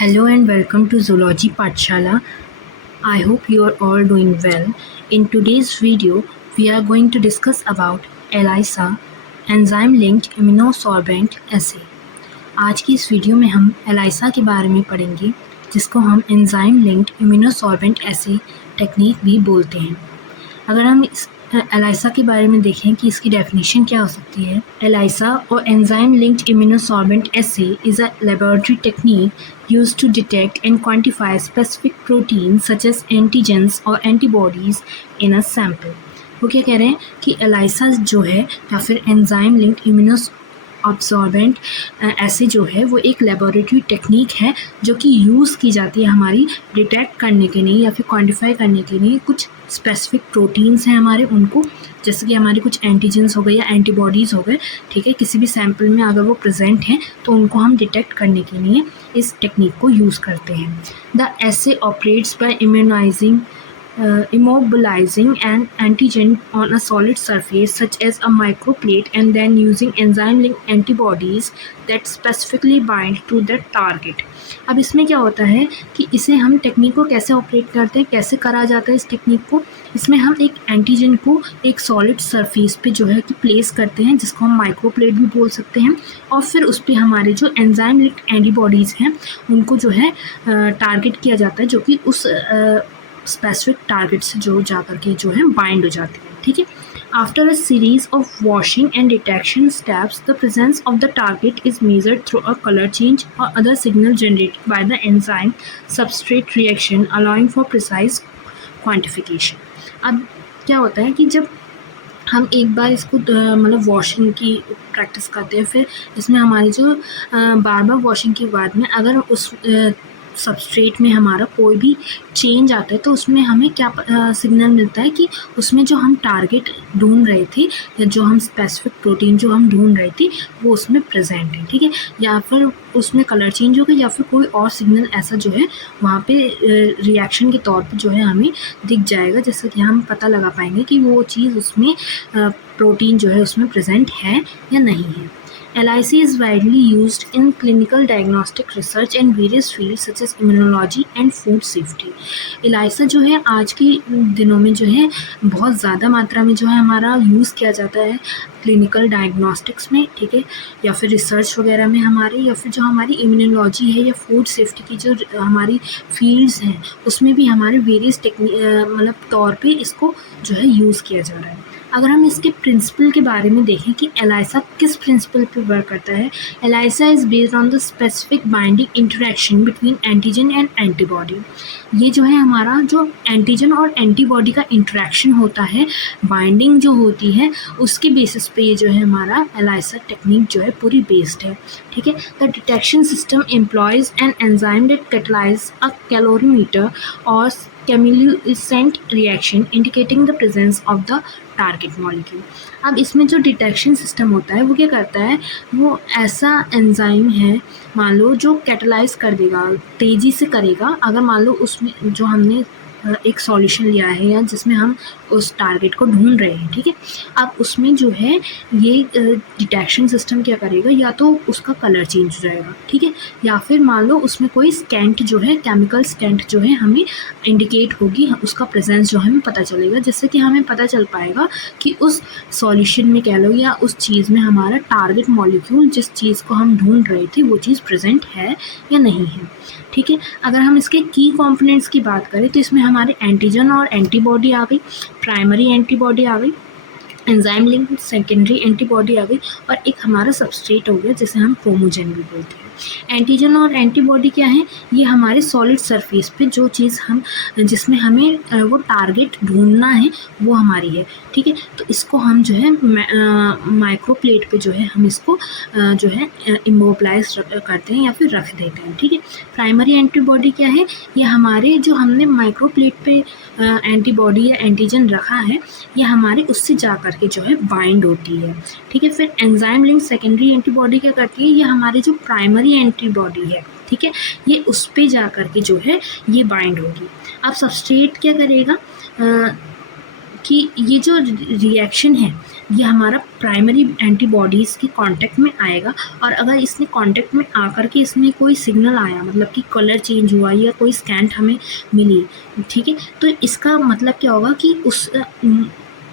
Hello and welcome to Zoology Pathshala. I hope you are all doing well. In today's video, we are going to discuss about ELISA, enzyme-linked immunosorbent assay. आज की इस video में हम ELISA के बारे में पढ़ेंगे, जिसको हम एंजाइम लिंक्ड इम्यूनोसॉर्बेंट एसे टेक्निक भी बोलते हैं। अगर हम इस एलाइसा के बारे में देखें कि इसकी डेफिनेशन क्या हो सकती है। एलाइसा और enzyme linked immunosorbent assay is a laboratory technique used to detect and quantify specific protein such as antigens और एंटीबॉडीज़ इन अ सैम्पल। वो क्या कह रहे हैं कि एलाइसा जो है या फिर एंजाइम लिंक्ड इम्यूनोसॉर्बेंट ऐसे जो है वो एक लेबोरेटरी टेक्निक है जो कि यूज़ की जाती है हमारी डिटेक्ट करने के लिए या फिर क्वांटिफाई करने के लिए कुछ स्पेसिफिक प्रोटीन्स हैं हमारे, उनको जैसे कि हमारे कुछ एंटीजेंस हो गए या एंटीबॉडीज़ हो गए, ठीक है, किसी भी सैंपल में अगर वो प्रेजेंट हैं तो उनको हम डिटेक्ट करने के लिए इस टेक्निक को यूज़ करते हैं। The assay operates by immobilizing an antigen on a solid surface such as a microplate and then using enzyme-linked antibodies that specifically bind to the target। अब इसमें क्या होता है कि इसे हम टेक्निक को कैसे ऑपरेट करते हैं, कैसे करा जाता है इस टेक्निक को। इसमें हम एक एंटीजन को एक सॉलिड सरफेस पे जो है कि प्लेस करते हैं, जिसको हम माइक्रोप्लेट भी बोल सकते हैं, और फिर उस पर हमारे जो एंजाइम लिंक्ड एंटीबॉडीज़ हैं उनको जो है टारगेट किया जाता है, जो कि उस स्पेसिफिक टारगेट से जो जा कर के जो है बाइंड हो जाती है, ठीक है। After a series of washing and detection steps the presence of the target is measured through a colour change और other signal generated by the enzyme substrate reaction allowing for precise quantification. अब क्या होता है कि जब हम एक बार इसको मतलब वॉशिंग की प्रैक्टिस करते हैं, फिर इसमें हमारी जो बार बार वॉशिंग के बाद में अगर उस सबस्ट्रेट में हमारा कोई भी चेंज आता है तो उसमें हमें क्या सिग्नल मिलता है कि उसमें जो हम टारगेट ढूंढ रहे थे या जो हम स्पेसिफिक प्रोटीन जो हम ढूंढ रहे थे वो उसमें प्रेजेंट है, ठीक है, या फिर उसमें कलर चेंज हो गया या फिर कोई और सिग्नल ऐसा जो है वहाँ पे रिएक्शन के तौर पे जो है हमें दिख जाएगा, जिससे कि हम पता लगा पाएंगे कि वो चीज़ उसमें प्रोटीन जो है उसमें प्रेजेंट है या नहीं है। ELISA is widely used in clinical diagnostic research in various fields such as immunology and food safety। ELISA जो है आज के दिनों में जो है बहुत ज़्यादा मात्रा में जो है हमारा यूज़ किया जाता है क्लिनिकल डायग्नोस्टिक्स में, ठीक है, या फिर रिसर्च वगैरह में हमारे, या फिर जो हमारी इम्यूनोलॉजी है या फूड सेफ्टी की जो हमारी फील्ड्स हैं उसमें भी हमारे वेरियस मतलब तौर पे इसको जो है यूज़ किया जा रहा है। अगर हम इसके प्रिंसिपल के बारे में देखें कि एलाइसा किस प्रिंसिपल पे वर्क करता है। ELISA is based on the specific binding interaction between antigen and antibody. ये जो है हमारा जो एंटीजन और एंटीबॉडी का इंटरेक्शन होता है, बाइंडिंग जो होती है, उसके बेसिस पे ये जो है हमारा एलाइसा टेक्निक जो है पूरी बेस्ड है, ठीक है। The detection system employees an enzyme that catalyse a calorimeter और chemiluminescent reaction indicating the presence of the target molecule. अब इसमें जो डिटेक्शन सिस्टम होता है वो क्या करता है, वो ऐसा एंजाइम है मान लो जो कैटलाइज कर देगा, तेज़ी से करेगा। अगर मान लो उसमें जो हमने एक सॉल्यूशन लिया है या जिसमें हम उस टारगेट को ढूंढ रहे हैं, ठीक है, अब उसमें जो है ये डिटेक्शन सिस्टम क्या करेगा, या तो उसका कलर चेंज हो जाएगा, ठीक है, या फिर मान लो उसमें कोई स्कैंट जो है केमिकल स्कैंट जो है हमें इंडिकेट होगी, उसका प्रेजेंस जो हमें पता चलेगा, जिससे कि हमें पता चल पाएगा कि उस सॉल्यूशन में कह लो या उस चीज़ में हमारा टारगेट मॉलिक्यूल जिस चीज़ को हम ढूंढ रहे थे वो चीज़ प्रेजेंट है या नहीं है, ठीक है। अगर हम इसके की कंपोनेंट्स की बात करें तो इसमें हमारे एंटीजन और एंटीबॉडी आ गई, प्राइमरी एंटीबॉडी आ गई, एंजाइम लिंक्ड सेकेंडरी एंटीबॉडी आ गई, और एक हमारा सबस्ट्रेट हो गया जिसे हम क्रोमोजेन भी बोलते हैं। एंटीजन और एंटीबॉडी क्या है, ये हमारे सॉलिड सरफेस पे जो चीज़ हम जिसमें हमें वो टारगेट ढूंढना है वो हमारी है, ठीक है। तो इसको हम जो है माइक्रोप्लेट पे जो है हम इसको जो है इमोबिलाइज करते हैं या फिर रख देते हैं, ठीक है। प्राइमरी एंटीबॉडी क्या है, ये हमारे जो हमने माइक्रोप्लेट पे एंटीबॉडी या एंटीजन रखा है ये हमारे उससे जा कर के जो है बाइंड होती है, ठीक है। फिर एंजाइम लिंक सेकेंडरी एंटीबॉडी क्या करती है, ये हमारे जो प्राइमरी एंटीबॉडी है, ठीक है, ये उस पे जा कर के जो है ये बाइंड होगी। अब सबस्ट्रेट क्या करेगा, कि ये जो रिएक्शन है ये हमारा प्राइमरी एंटीबॉडीज़ के कांटेक्ट में आएगा, और अगर इसने कांटेक्ट में आकर के इसमें कोई सिग्नल आया, मतलब कि कलर चेंज हुआ या कोई स्कैन हमें मिली, ठीक है, तो इसका मतलब क्या होगा कि उस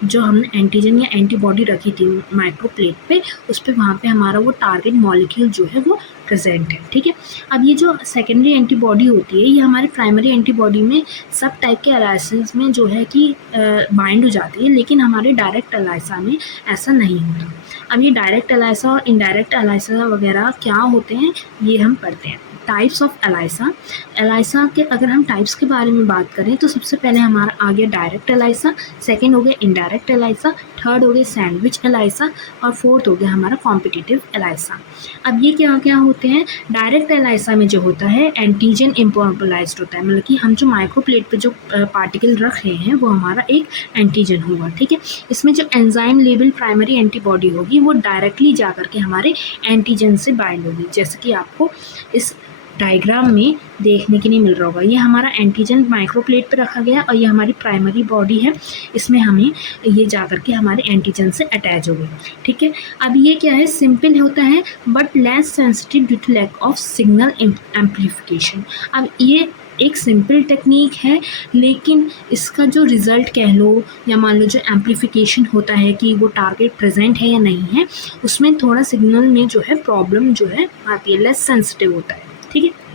जो हमने एंटीजन या एंटीबॉडी रखी थी माइक्रोप्लेट पे, उस पे वहाँ पे हमारा वो टारगेट मॉलिक्यूल जो है वो प्रेजेंट है, ठीक है। अब ये जो सेकेंडरी एंटीबॉडी होती है ये हमारे प्राइमरी एंटीबॉडी में सब टाइप के एलाइसिस में जो है कि बाइंड हो जाती है, लेकिन हमारे डायरेक्ट एलाइसा में ऐसा नहीं होता। अब ये डायरेक्ट एलाइसा और इनडायरेक्ट एलाइसा वगैरह क्या होते हैं ये हम पढ़ते हैं। Types of ELISA. एलाइसा के अगर हम टाइप्स के बारे में बात करें तो सबसे पहले हमारा आ गया डायरेक्ट एलाइसा, सेकेंड हो गया इनडायरेक्ट एलाइसा, थर्ड हो गया सैंडविच एलाइसा, और फोर्थ हो गया हमारा कॉम्पिटिटिव एलाइसा। अब ये क्या क्या होते हैं? डायरेक्ट एलाइसा में जो होता है एंटीजन इम्मोबिलाइज्ड होता है, मतलब कि हम जो माइक्रोप्लेट पे जो पार्टिकल रख रहे हैं वो हमारा एक एंटीजन होगा, ठीक है। इसमें जो एंजाइम लेबल प्राइमरी एंटीबॉडी होगी वो डायरेक्टली जा करके हमारे एंटीजन से बाइंड होगी, जैसे कि आपको इस डायग्राम में देखने के लिए मिल रहा होगा। ये हमारा एंटीजन माइक्रोप्लेट पे रखा गया और ये हमारी प्राइमरी बॉडी है, इसमें हमें ये जा करके हमारे एंटीजन से अटैच हो गई, ठीक है। अब ये क्या है, सिंपल होता है but less sensitive due to lack of signal amplification. अब ये एक सिंपल टेक्निक है, लेकिन इसका जो रिज़ल्ट कह लो या मान लो जो एम्पलीफिकेशन होता है कि वो टारगेट प्रेजेंट है या नहीं है, उसमें थोड़ा सिग्नल में जो है प्रॉब्लम जो है आती है, लेस सेंसिटिव होता है, ठीक है।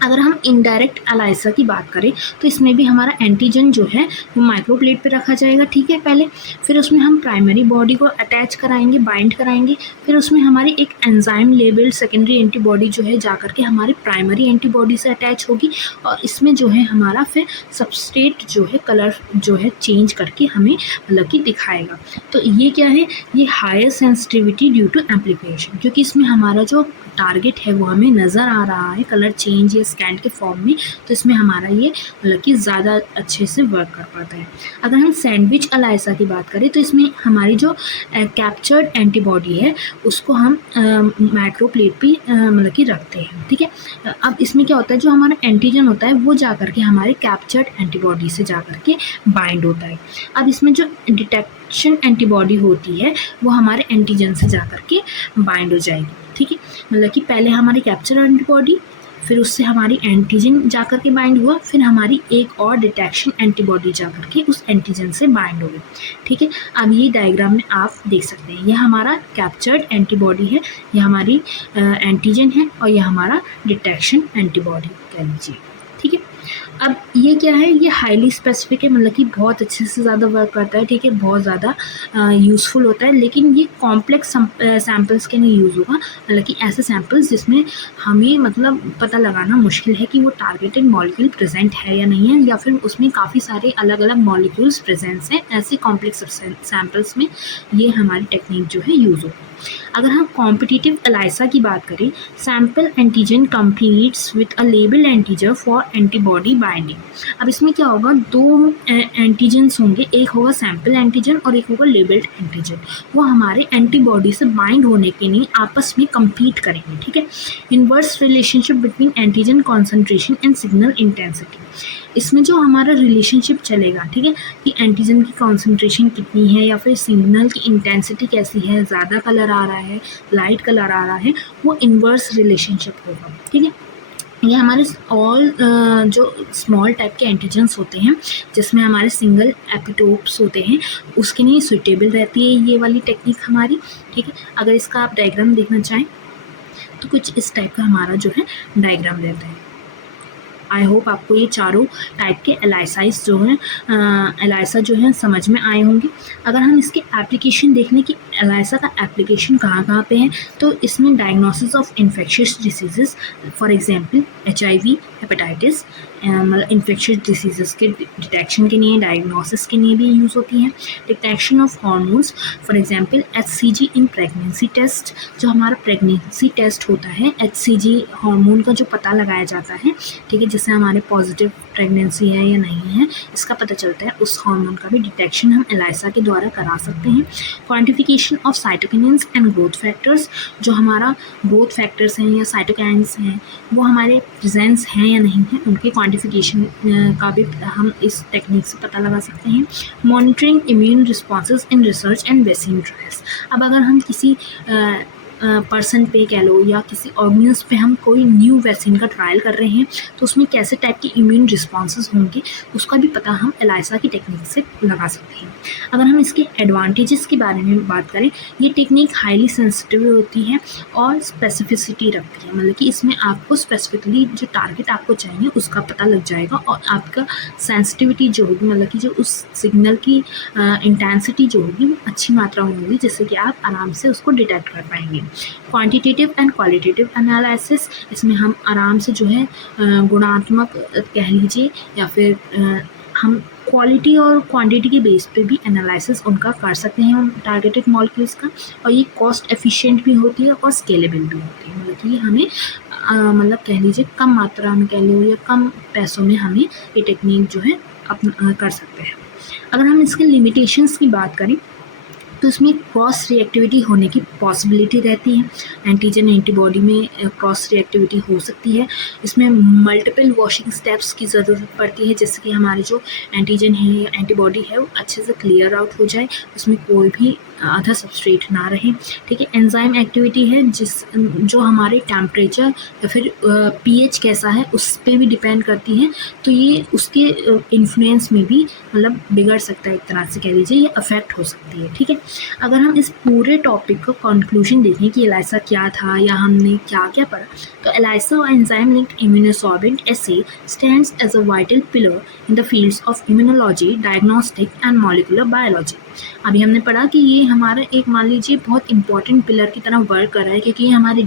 अगर हम इनडायरेक्ट एलाइसा की बात करें तो इसमें भी हमारा एंटीजन जो है वो माइक्रोप्लेट पे रखा जाएगा, ठीक है, पहले फिर उसमें हम प्राइमरी बॉडी को अटैच कराएंगे, बाइंड कराएंगे, फिर उसमें हमारी एक एंजाइम लेबल सेकेंडरी एंटीबॉडी जो है जा करके हमारी प्राइमरी एंटीबॉडी से अटैच होगी, और इसमें जो है हमारा फिर सबस्ट्रेट जो है कलर जो है चेंज करके हमें मतलब कि दिखाएगा। तो ये क्या है, ये higher sensitivity due to amplification, क्योंकि इसमें हमारा जो टारगेट है वो हमें नज़र आ रहा है कलर चेंज या स्कैन के फॉर्म में, तो इसमें हमारा ये मतलब कि ज़्यादा अच्छे से वर्क कर पाता है। अगर हम सैंडविच एलाइसा की बात करें तो इसमें हमारी जो कैप्चर्ड एंटीबॉडी है उसको हम माइक्रोप्लेट पे मतलब कि रखते हैं, ठीक है। अब इसमें क्या होता है, जो हमारा एंटीजन होता है वो जा करके हमारे कैप्चर्ड एंटीबॉडी से जा करके बाइंड होता है। अब इसमें जो डिटेक्शन एंटीबॉडी होती है वो हमारे एंटीजन से जा करके बाइंड हो जाएगी, ठीक है। मतलब कि पहले हमारी कैप्चर एंटीबॉडी, फिर उससे हमारी एंटीजन जा कर के बाइंड हुआ, फिर हमारी एक और डिटेक्शन एंटीबॉडी जा कर के उस एंटीजन से बाइंड हो गई, ठीक है। अब ये डायग्राम में आप देख सकते हैं, यह हमारा कैप्चर्ड एंटीबॉडी है, यह हमारी एंटीजन है, और यह हमारा डिटेक्शन एंटीबॉडी कह लीजिए, ठीक है। अब ये क्या है, ये हाईली स्पेसिफिक है, मतलब कि बहुत अच्छे से ज़्यादा वर्क करता है, ठीक है, बहुत ज़्यादा यूज़फुल होता है, लेकिन ये कॉम्प्लेक्स सैम्पल्स के लिए यूज़ होगा, मतलब कि ऐसे सैम्पल्स जिसमें हमें मतलब पता लगाना मुश्किल है कि वो टारगेटेड मॉलिक्यूल प्रेजेंट है या नहीं है, या फिर उसमें काफ़ी सारे अलग अलग मॉलिक्यूल्स प्रेजेंट्स हैं, ऐसे कॉम्प्लेक्स सैम्पल्स में ये हमारी टेक्निक जो है यूज़ होगी। अगर हम कॉम्पिटिटिव एलाइसा की बात करें, sample antigen competes with a label antigen for antibody binding. अब इसमें क्या होगा, दो एंटीजन्स होंगे, एक होगा सैम्पल एंटीजन और एक होगा लेबल्ड एंटीजन, वो हमारे एंटीबॉडी से बाइंड होने के लिए आपस में कम्पीट करेंगे, ठीक है। Inverse relationship between antigen concentration and signal intensity, इसमें जो हमारा रिलेशनशिप चलेगा, ठीक है, कि एंटीजन की कॉन्सेंट्रेशन कितनी है या फिर सिग्नल की इंटेंसिटी कैसी है, ज़्यादा कलर आ रहा है, लाइट कलर आ रहा है, वो इन्वर्स रिलेशनशिप होगा, ठीक है। ये हमारे ऑल जो स्मॉल टाइप के एंटीजन्स होते हैं जिसमें हमारे सिंगल एपिटोप्स होते हैं उसके लिए सूटेबल रहती है ये वाली टेक्निक हमारी, ठीक है। अगर इसका आप डायग्राम देखना चाहें तो कुछ इस टाइप का हमारा जो है डायग्राम रहता है। आई होप आपको ये चारों टाइप के एलाइसाइस जो हैं एलाइसा जो है समझ में आए होंगे। अगर हम इसके एप्लीकेशन देखने की एलाइसा का एप्लीकेशन कहाँ कहाँ पे है, तो इसमें diagnosis of infectious diseases, for example HIV, hepatitis, मतलब इन्फेक्शियस डिसीजेस के डिटेक्शन के लिए, डायग्नोसिस के लिए भी यूज़ होती हैं। Detection of hormones, for example HCG in pregnancy test, जो हमारा प्रेगनेंसी टेस्ट होता है, HCG हार्मोन का जो पता लगाया जाता है, ठीक है, जिससे हमारे पॉजिटिव प्रेगनेंसी है या नहीं है इसका पता चलता है, उस हार्मोन का भी डिटेक्शन हम एलाइसा के द्वारा करा सकते हैं। Quantification presentation of cytokinins and growth factors, जो हमारा ग्रोथ फैक्टर्स हैं या साइटोकाइन्स हैं वो हमारे प्रेजेंस हैं या नहीं हैं, उनके क्वांटिफिकेशन का भी हम इस टेक्निक से पता लगा सकते हैं। Monitoring immune responses in research and vaccine trials, अब अगर हम किसी पर्सन पे कह लो या किसी ऑर्गेनिज्म पे हम कोई न्यू वैक्सीन का ट्रायल कर रहे हैं तो उसमें कैसे टाइप के इम्यून रिस्पॉन्सेज होंगे उसका भी पता हम एलाइसा की टेक्निक से लगा सकते हैं। अगर हम इसके एडवांटेजेस के बारे में बात करें, ये टेक्निक हाईली सेंसिटिव होती है और स्पेसिफिसिटी रखती है, मतलब कि इसमें आपको स्पेसिफिकली जो टारगेट आपको चाहिए उसका पता लग जाएगा और आपका सेंसिटिविटी जो होगी, मतलब कि जो उस सिग्नल की इंटेंसिटी जो होगी वो अच्छी मात्रा में होगी जिससे कि आप आराम से उसको डिटेक्ट कर पाएंगे। क्वांटिटेटिव एंड क्वालिटेटिव एनालिसिस, इसमें हम आराम से जो है गुणात्मक कह लीजिए या फिर हम क्वालिटी और क्वांटिटी के बेस पे भी एनालिसिस उनका कर सकते हैं टारगेटेड मॉलिक्यूल्स का, और ये कॉस्ट एफिशिएंट भी होती है और स्केलेबल भी होती है, मतलब कि हमें मतलब कह लीजिए कम मात्रा में कह लो या कम पैसों में हमें ये टेक्निक जो है कर सकते हैं। अगर हम इसके लिमिटेशंस की बात करें तो इसमें क्रॉस रिएक्टिविटी होने की पॉसिबिलिटी रहती है, एंटीजन एंटीबॉडी में क्रॉस रिएक्टिविटी हो सकती है। इसमें मल्टीपल वॉशिंग स्टेप्स की ज़रूरत पड़ती है जिससे कि हमारे जो एंटीजन है या एंटीबॉडी है वो अच्छे से क्लियर आउट हो जाए, उसमें कोई भी आधा सबस्ट्रेट ना रहे। ठीक है, एंजाइम एक्टिविटी है जो हमारे टेम्परेचर या फिर पीएच कैसा है उस पर भी डिपेंड करती है, तो ये उसके इन्फ्लुएंस में भी मतलब बिगड़ सकता है, एक तरह से कह लीजिए ये अफेक्ट हो सकती है। ठीक है, अगर हम इस पूरे टॉपिक का कंक्लूजन देखें कि एलाइसा क्या था या हमने क्या क्या पढ़ा, तो ELISA enzyme linked immunosorbent assay stands as a vital pillar in the fields of immunology, diagnostic and molecular biology. अभी हमने पढ़ा कि ये हमारा एक मान लीजिए बहुत इंपॉर्टेंट पिलर की तरह वर्क कर रहा है क्योंकि ये हमारे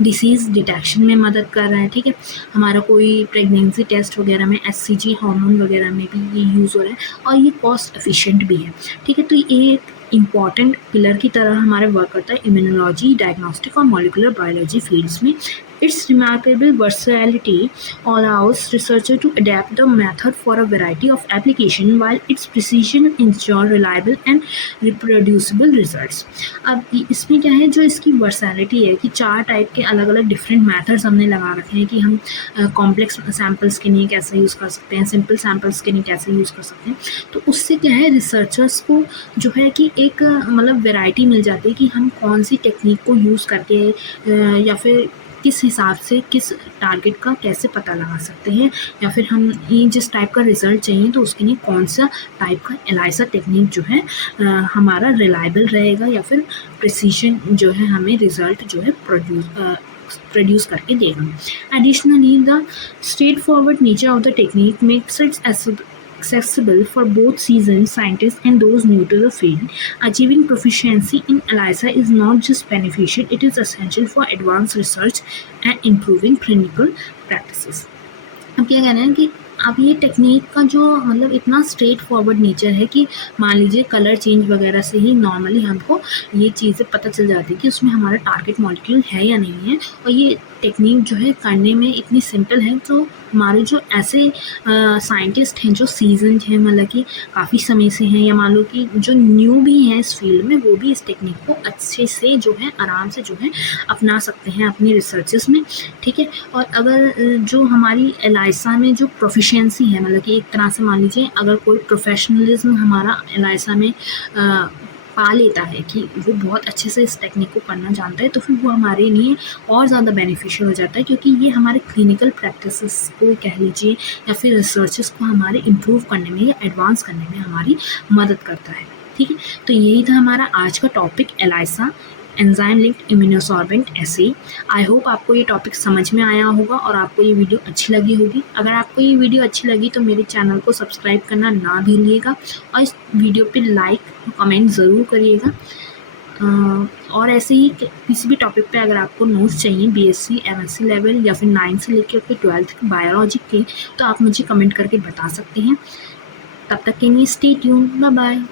डिसीज़ डिटेक्शन में मदद कर रहा है। ठीक है, हमारा कोई प्रेगनेंसी टेस्ट वगैरह में एचसीजी हार्मोन वगैरह में भी ये यूज़ हो रहा है और ये कॉस्ट एफिशिएंट भी है। ठीक है, तो ये एक इम्पॉर्टेंट पिलर की तरह हमारा वर्क करता है इम्यूनोलॉजी, डायग्नोस्टिक और मॉलिक्यूलर बायोलॉजी फील्ड्स में। Its remarkable versatility allows researchers to adapt the method for a variety of applications, while its precision ensure reliable and reproducible results. अब इसमें क्या है, जो इसकी वर्सैलिटी है कि 4 टाइप के अलग अलग डिफरेंट मेथड्स हमने लगा रखे हैं कि हम कॉम्प्लेक्स सैम्पल्स के लिए कैसे यूज़ कर सकते हैं, सिंपल सैम्पल्स के लिए कैसे यूज़ कर सकते हैं। तो उससे क्या है, रिसर्चर्स को जो है कि एक मतलब वैरायटी मिल जाती है कि हम कौन सी टेक्निक को यूज़ करके या फिर किस हिसाब से किस टारगेट का कैसे पता लगा सकते हैं, या फिर हम ये जिस टाइप का रिज़ल्ट चाहिए तो उसके लिए कौन सा टाइप का एलाइसा टेक्निक जो है हमारा रिलायबल रहेगा या फिर प्रिसीजन जो है हमें रिज़ल्ट जो है प्रोड्यूस करके देगा। Additionally the straight forward nature of the technique makes it accessible for both seasoned scientists and those new to the field. Achieving proficiency in ELISA is not just beneficial, it is essential for advanced research and improving clinical practices. अब क्या कहना है कि अब ये technique का जो मतलब इतना स्ट्रेट फॉरवर्ड नेचर है कि मान लीजिए कलर चेंज वगैरह से ही नॉर्मली हमको ये चीज़ें पता चल जाती है कि उसमें हमारा टारगेट मॉलिक्यूल है या नहीं है, और ये टेक्निक जो है करने में इतनी सिंपल है। तो हमारे जो ऐसे साइंटिस्ट हैं जो सीजन्ड हैं, मतलब कि काफ़ी समय से हैं, या मान लो कि जो न्यू भी हैं इस फील्ड में, वो भी इस टेक्निक को अच्छे से जो है आराम से जो है अपना सकते हैं अपनी रिसर्चेस में। ठीक है, और अगर जो हमारी एलाइसा में जो प्रोफिशिएंसी है, मतलब कि एक तरह से मान लीजिए अगर कोई प्रोफेशनलिज्म हमारा एलाइसा में पा लेता है कि वो बहुत अच्छे से इस टेक्निक को करना जानता है, तो फिर वो हमारे लिए और ज़्यादा बेनिफिशियल हो जाता है, क्योंकि ये हमारे क्लिनिकल प्रैक्टिसेस को कह लीजिए या फिर रिसर्चेस को हमारे इम्प्रूव करने में या एडवांस करने में हमारी मदद करता है। ठीक है, तो यही था हमारा आज का topic ELISA enzyme linked immunosorbent essay. I hope आपको ये टॉपिक समझ में आया होगा और आपको ये वीडियो अच्छी लगी होगी। अगर आपको ये वीडियो अच्छी लगी तो मेरे चैनल को सब्सक्राइब करना ना भूलिएगा और इस वीडियो पे लाइक कमेंट ज़रूर करिएगा। और ऐसे ही किसी भी टॉपिक पे अगर आपको नोट्स चाहिए बीएससी एमएससी लेवल या फिर 9 से लेकर अपने 12th के बायोलॉजी के, तो आप मुझे कमेंट करके बता सकते हैं। तब तक के लिए स्टे ट्यून्ड, बाय बाय।